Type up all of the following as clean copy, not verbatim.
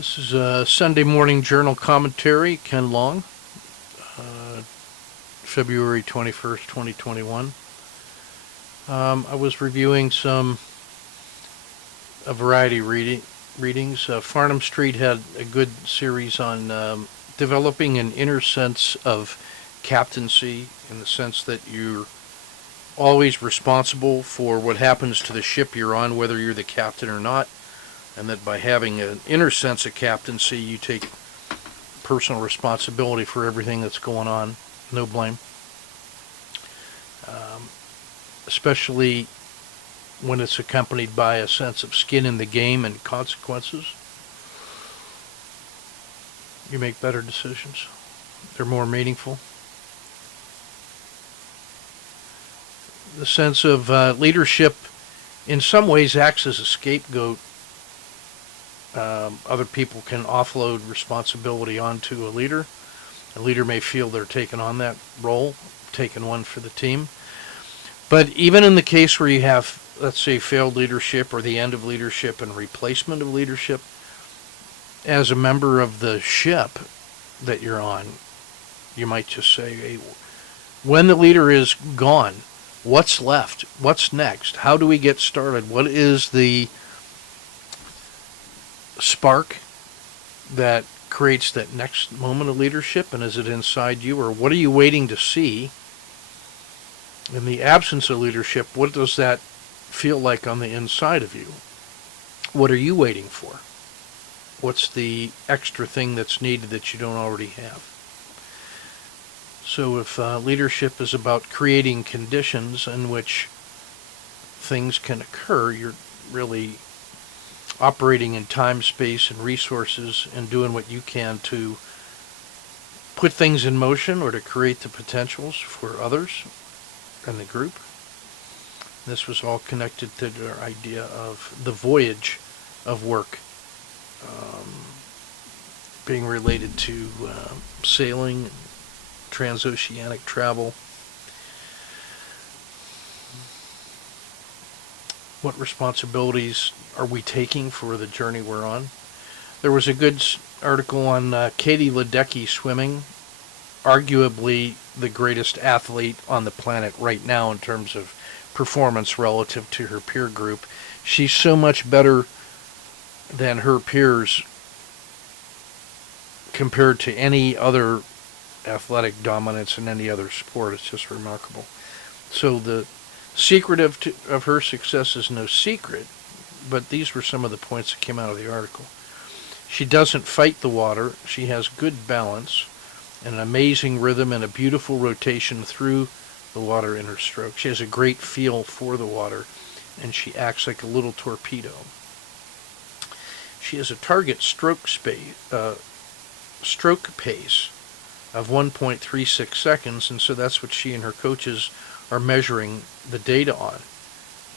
This is a Sunday morning journal commentary, Ken Long, February 21st, 2021. I was reviewing a variety of readings. Farnham Street had a good series on developing an inner sense of captaincy, in the sense that you're always responsible for what happens to the ship you're on, whether you're the captain or not. And that by having an inner sense of captaincy, you take personal responsibility for everything that's going on. No blame. Especially when it's accompanied by a sense of skin in the game and consequences. You make better decisions. They're more meaningful. The sense of leadership in some ways acts as a scapegoat. Other people can offload responsibility onto a leader. A leader may feel they're taking on that role, taking one for the team. But even in the case where you have, let's say, failed leadership or the end of leadership and replacement of leadership, as a member of the ship that you're on, you might just say, hey, when the leader is gone, what's left? What's next? How do we get started? What is the spark that creates that next moment of leadership, and is it inside you, or what are you waiting to see? In the absence of leadership, what does that feel like on the inside of you? What are you waiting for? What's the extra thing that's needed that you don't already have? So if leadership is about creating conditions in which things can occur, you're really operating in time, space, and resources, and doing what you can to put things in motion or to create the potentials for others and the group. This was all connected to our idea of the voyage of work, being related to sailing, and transoceanic travel. What responsibilities are we taking for the journey we're on? There was a good article on Katie Ledecky swimming, arguably the greatest athlete on the planet right now in terms of performance relative to her peer group. She's so much better than her peers compared to any other athletic dominance in any other sport. It's just remarkable. So the secret of her success is no secret, but these were some of the points that came out of the article. She doesn't fight the water. She has good balance, an amazing rhythm, and a beautiful rotation through the water in her stroke. She has a great feel for the water, and she acts like a little torpedo. She has a target stroke pace of 1.36 seconds, and so that's what she and her coaches are measuring the data on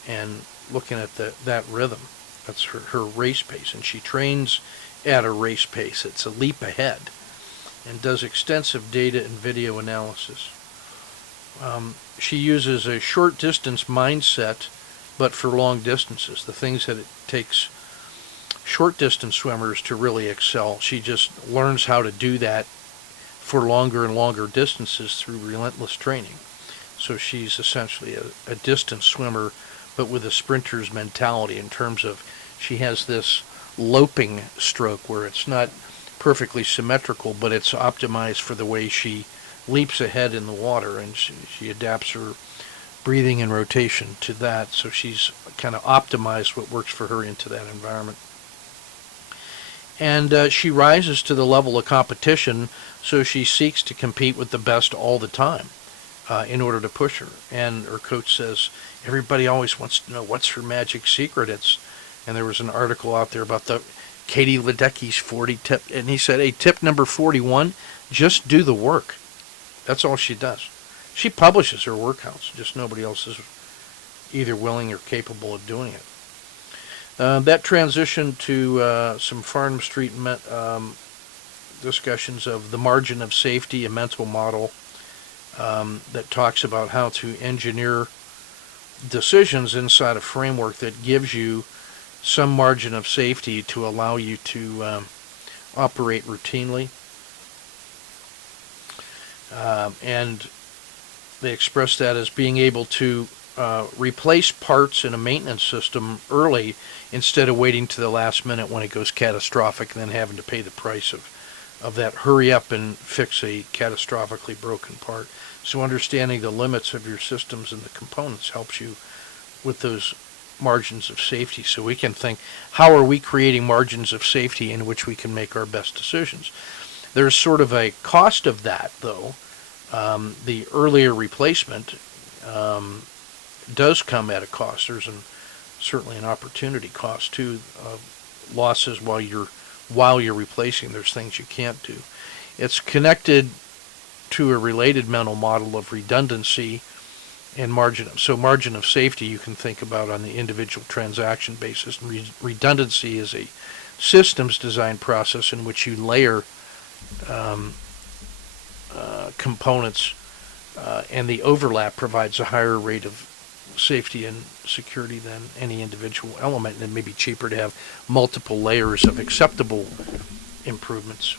and looking at that rhythm. That's her race pace, and she trains at a race pace. It's a leap ahead, and does extensive data and video analysis. She uses a short distance mindset, but for long distances, the things that it takes short distance swimmers to really excel. She just learns how to do that for longer and longer distances through relentless training. So she's essentially a distance swimmer, but with a sprinter's mentality, in terms of she has this loping stroke where it's not perfectly symmetrical, but it's optimized for the way she leaps ahead in the water, and she adapts her breathing and rotation to that. So she's kind of optimized what works for her into that environment. And she rises to the level of competition, so she seeks to compete with the best all the time. In order to push her. And her coach says, everybody always wants to know what's her magic secret. And there was an article out there about Katie Ledecky's 40 tip, and he said, hey, tip number 41, just do the work. That's all she does. She publishes her workouts, just nobody else is either willing or capable of doing it. That transition to some Farnham Street discussions of the margin of safety, a mental model that talks about how to engineer decisions inside a framework that gives you some margin of safety to allow you to operate routinely. And they express that as being able to replace parts in a maintenance system early instead of waiting to the last minute when it goes catastrophic and then having to pay the price of that hurry up and fix a catastrophically broken part. So understanding the limits of your systems and the components helps you with those margins of safety. So we can think, how are we creating margins of safety in which we can make our best decisions? There's sort of a cost of that, though. The earlier replacement does come at a cost. There's certainly an opportunity cost too. Losses while you're replacing. There's things you can't do. It's connected to a related mental model of redundancy and margin of safety you can think about on the individual transaction basis. And redundancy is a systems design process in which you layer components, and the overlap provides a higher rate of safety and security than any individual element, and it may be cheaper to have multiple layers of acceptable improvements.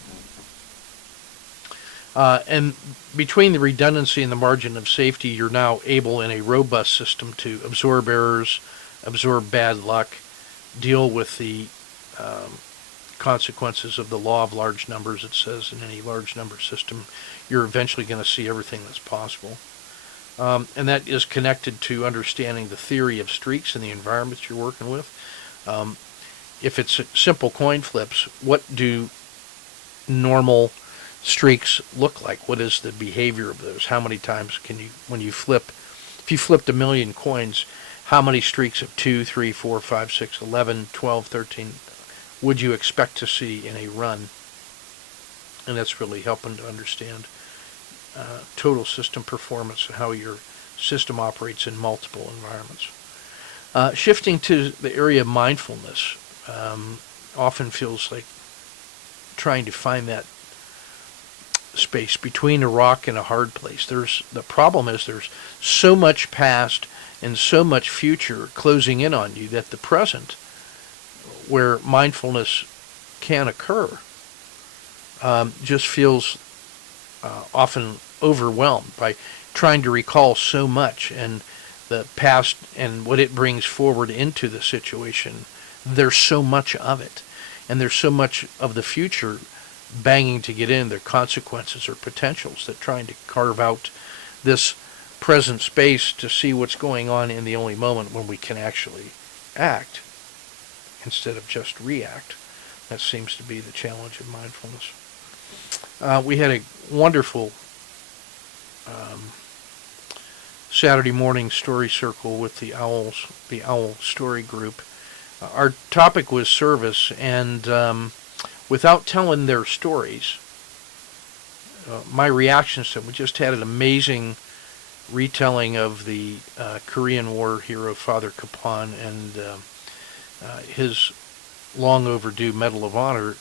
And between the redundancy and the margin of safety, you're now able in a robust system to absorb errors, absorb bad luck, deal with the consequences of the law of large numbers. It says in any large number system, you're eventually going to see everything that's possible. And that is connected to understanding the theory of streaks in the environments you're working with. If it's simple coin flips, what do normal streaks look like? What is the behavior of those? How many times can you, when you flip, if you flipped 1 million coins, how many streaks of 2, 3, 4, 5, 6, 11, 12, 13 would you expect to see in a run? And that's really helping to understand total system performance and how your system operates in multiple environments. Shifting to the area of mindfulness often feels like trying to find that space between a rock and a hard place. The problem is there's so much past and so much future closing in on you that the present, where mindfulness can occur, just feels often overwhelmed by trying to recall so much, and the past and what it brings forward into the situation. There's so much of it, and there's so much of the future banging to get in, their consequences or potentials, that trying to carve out this present space to see what's going on in the only moment when we can actually act instead of just react. That seems to be the challenge of mindfulness. We had a wonderful Saturday morning story circle with the Owl Story Group. Our topic was service, and without telling their stories, my reactions to them, we just had an amazing retelling of the Korean War hero Father Kapan and his long overdue Medal of Honor,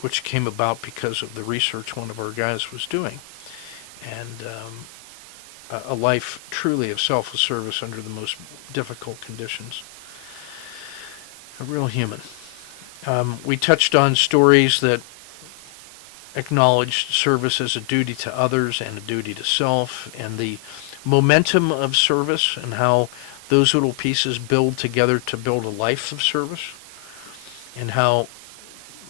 which came about because of the research one of our guys was doing, and a life truly of selfless service under the most difficult conditions. A real human. We touched on stories that acknowledged service as a duty to others and a duty to self, and the momentum of service and how those little pieces build together to build a life of service, and how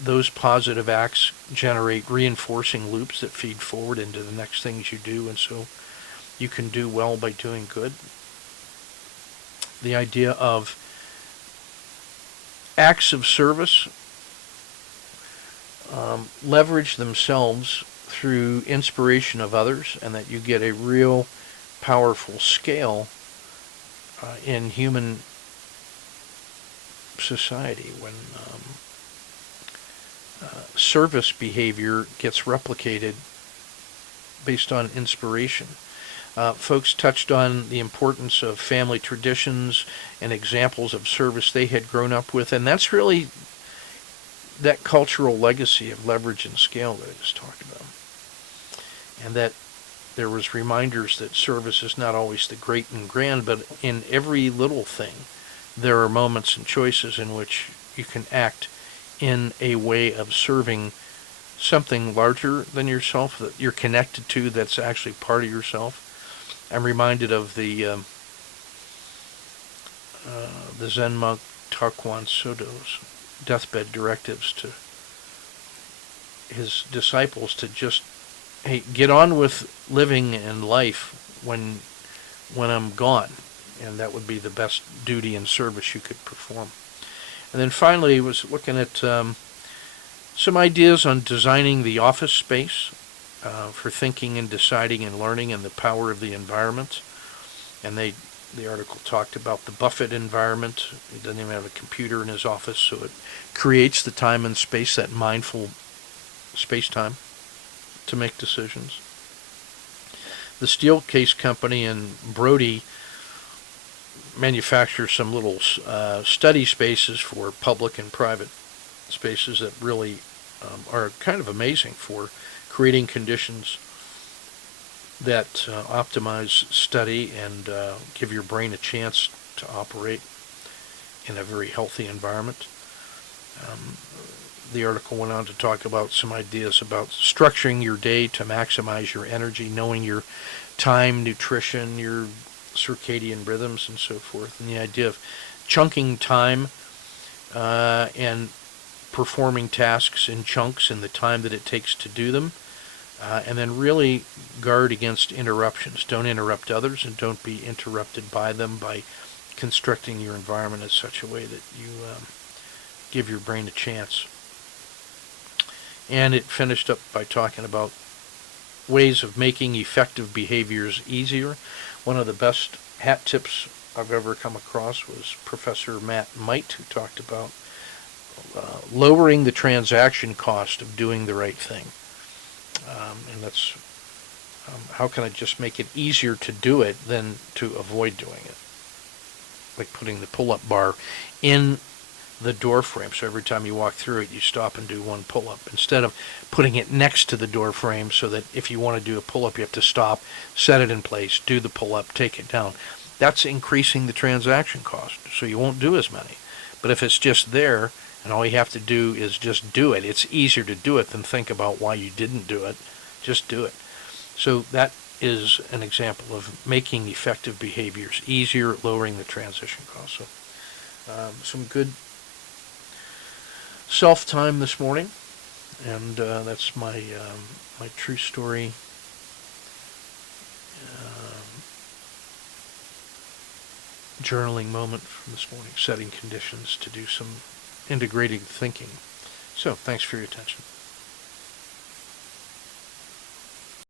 those positive acts generate reinforcing loops that feed forward into the next things you do, and so you can do well by doing good. The idea of acts of service leverage themselves through inspiration of others, and that you get a real powerful scale in human society when service behavior gets replicated based on inspiration. Folks touched on the importance of family traditions and examples of service they had grown up with, and that's really that cultural legacy of leverage and scale that I just talked about. And that there was reminders that service is not always the great and grand, but in every little thing there are moments and choices in which you can act in a way of serving something larger than yourself that you're connected to, that's actually part of yourself. I'm reminded of the Zen monk Takuan Sodo's deathbed directives to his disciples to just, hey, get on with living and life when I'm gone, and that would be the best duty and service you could perform. And then finally, was looking at some ideas on designing the office space for thinking and deciding and learning, and the power of the environment. And the article talked about the Buffett environment. He doesn't even have a computer in his office, so it creates the time and space, that mindful space-time to make decisions. The Steelcase Company in Brody manufactures some little study spaces for public and private spaces that really are kind of amazing for creating conditions that optimize study and give your brain a chance to operate in a very healthy environment. The article went on to talk about some ideas about structuring your day to maximize your energy, knowing your time, nutrition, your circadian rhythms, and so forth, and the idea of chunking time and performing tasks in chunks in the time that it takes to do them, and then really guard against interruptions. Don't interrupt others, and don't be interrupted by them, by constructing your environment in such a way that you give your brain a chance. And it finished up by talking about ways of making effective behaviors easier. One of the best hat tips I've ever come across was Professor Matt Might, who talked about lowering the transaction cost of doing the right thing. And that's how can I just make it easier to do it than to avoid doing it? Like putting the pull-up bar in the door frame, so every time you walk through it, you stop and do one pull-up, instead of putting it next to the door frame so that if you want to do a pull-up, you have to stop, set it in place, do the pull-up, take it down. That's increasing the transaction cost, so you won't do as many. But if it's just there, and all you have to do is just do it, it's easier to do it than think about why you didn't do it. Just do it. So that is an example of making effective behaviors easier, lowering the transition cost. So some good self-time this morning, and that's my my true story journaling moment from this morning, setting conditions to do some integrating thinking. So thanks for your attention.